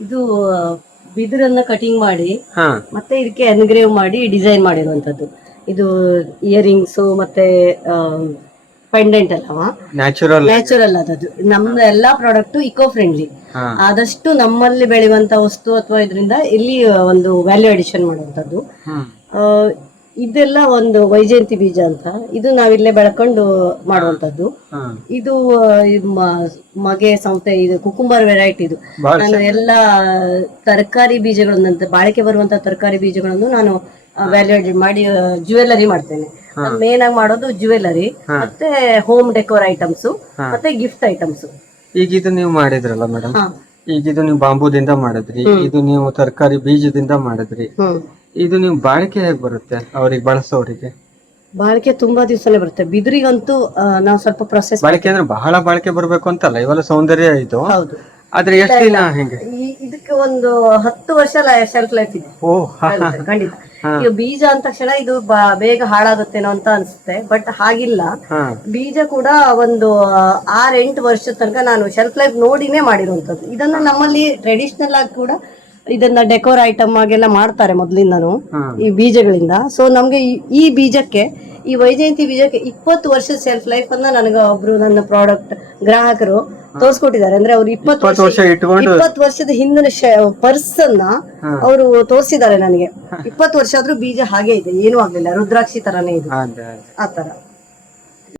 ಇದು ಬಿದಿರನ್ನ ಕಟಿಂಗ್ ಮಾಡಿ ಹಾ. ಮತ್ತೆ ಇದಕ್ಕೆ ಎನ್ಗ್ರೇವ್ ಮಾಡಿ ಡಿಸೈನ್ ಮಾಡಿರುವಂತದ್ದು ಇದು ಇಯರಿಂಗ್ಸ್ ಮತ್ತೆ ಪೆಂಡೆಂಟ್ ಅಲ್ಲವ? ನ್ಯಾಚುರಲ್ ನ್ಯಾಚುರಲ್ ಅದದು ನಮ್ಮ ಎಲ್ಲಾ ಪ್ರಾಡಕ್ಟ್ ಇಕೋ ಫ್ರೆಂಡ್ಲಿ ಆದಷ್ಟು ನಮ್ಮಲ್ಲಿ ಬೆಳೆಯುವಂತ ವಸ್ತು ಅಥವಾ ಇದರಿಂದ ಇಲ್ಲಿ ಒಂದು ವ್ಯಾಲ್ಯೂ ಅಡಿಷನ್ ಮಾಡುವಂತದ್ದು ಆ, ಇದೆಲ್ಲ ಒಂದು ವೈಜಯಂತಿ ಬೀಜ ಅಂತ. ಇದು ನಾವಿಲ್ಲೇ ಬೆಳ್ಕೊಂಡು ಮಾಡುವಂತದ್ದು ಇದು ಮ- ಮಗೆ ಸೌತೆ ಇದು ಕುಕುಂಬರ್ ವೆರೈಟಿ ಇದು. ನಾನು ಎಲ್ಲ ತರಕಾರಿ ಬೀಜಗಳನ್ನ ಬಾಳಿಕೆ ಬರುವಂತ ತರಕಾರಿ ಬೀಜಗಳನ್ನು ನಾನು ವ್ಯಾಲ್ಯೂ ಮಾಡಿ ಜ್ಯುವೆಲ್ಲರಿ ಮಾಡ್ತೇನೆ. ಮೇನ್ ಆಗಿ ಮಾಡೋದು ಜ್ಯುವೆಲ್ಲರಿ ಮತ್ತೆ ಹೋಮ್ ಡೆಕೋರ್ ಐಟಮ್ಸ್ ಮತ್ತೆ ಗಿಫ್ಟ್ ಐಟಮ್ಸ್ ಈಗ ಇದು ನೀವು ಮಾಡಿದ್ರಲ್ಲ ಮೇಡಮ್ ಈಗ ಇದು ನೀವು ಬಾಂಬುದಿಂದ ಮಾಡಿದ್ರಿ ಇದು ನೀವು ತರಕಾರಿ ಬೀಜದಿಂದ ಮಾಡಿದ್ರಿ. ಹ್ಮ್. ಇದು ನೀವು ಬಾಳಿಕೆ ಹೇಗೆ ಬರುತ್ತೆ ಅವ್ರಿಗೆ ಬಳಸೋರಿಗೆ? ಬಾಳಿಕೆ ತುಂಬಾ ದಿವಸನೇ ಬರುತ್ತೆ. ಬಿದಿರಿಗಂತೂ ನಾವು ಸ್ವಲ್ಪ ಪ್ರೊಸೆಸ್ ಬಾಳಿಕೆ ಅಂದ್ರೆ ಬಹಳ ಬಾಳಿಕೆ ಬರ್ಬೇಕು ಅಂತಲ್ಲ ಇವೆಲ್ಲ ಸೌಂದರ್ಯ ಇದು. ಹೌದು. ಆದ್ರೆ ಎಷ್ಟು ದಿನ ಹೆಂಗೆ? ಈ- ಇದಕ್ಕೆ ಒಂದು ಹತ್ತು ವರ್ಷ ಶೆಲ್ಫ್ ಲೈಫ್ ಇದೆ. ಓ ಖಂಡಿತ, ಖಂಡಿತ ಈಗ ಬೀಜ ಅಂದ ತಕ್ಷಣ ಇದು ಬ- ಬೇಗ ಹಾಳಾಗುತ್ತೇನೋ ಅಂತ ಅನ್ಸುತ್ತೆ ಬಟ್ ಹಾಗಿಲ್ಲ. ಹಾ. ಬೀಜ ಕೂಡ ಒಂದು ಆರ್ ಎಂಟು ವರ್ಷದ ತನಕ ನಾನು ಶೆಲ್ಫ್ ಲೈಫ್ ನೋಡಿನೇ ಮಾಡಿರುವಂತದ್ದು. ಇದನ್ನ ನಮ್ಮಲ್ಲಿ ಟ್ರೆಡಿಷನಲ್ ಆಗಿ ಕೂಡ ಇದನ್ನ ಡೆಕೋರ್ ಐಟಮ್ ಆಗೆಲ್ಲ ಮಾಡ್ತಾರೆ ಮೊದ್ಲಿಂದನು. ಈ ಬೀಜಗಳಿಂದ. ಸೊ ನಮ್ಗೆ ಈ- ಈ ಬೀಜಕ್ಕೆ ಈ ವೈಜಯಂತಿ ಬೀಜಕ್ಕೆ ಇಪ್ಪತ್ತು ವರ್ಷದ ಸೆಲ್ಫ್ ಲೈಫ್ ಅನ್ನ ನನಗೆ ಒಬ್ರು ನನ್ನ ಪ್ರಾಡಕ್ಟ್ ಗ್ರಾಹಕರು ತೋರಿಸ್ಕೊಟ್ಟಿದ್ದಾರೆ. ಅಂದ್ರೆ ಅವ್ರು ಇಪ್ಪತ್ತು ಇಪ್ಪತ್ತು ವರ್ಷ ಇಟ್ಕೊಂಡು ಇಪ್ಪತ್ತು ವರ್ಷದ ಹಿಂದಿನ ಪರ್ಸ್ ಅನ್ನ ಅವರು ತೋರಿಸಿದ್ದಾರೆ ನನಗೆ. ಇಪ್ಪತ್ತು ವರ್ಷ ಆದ್ರೂ ಬೀಜ ಹಾಗೆ ಇದೆ. ಏನೂ ಆಗ್ಲಿಲ್ಲ. ರುದ್ರಾಕ್ಷಿ ತರಾನೇ ಇದೆ. ಆತರ ಅದೇ. ಆ ತರ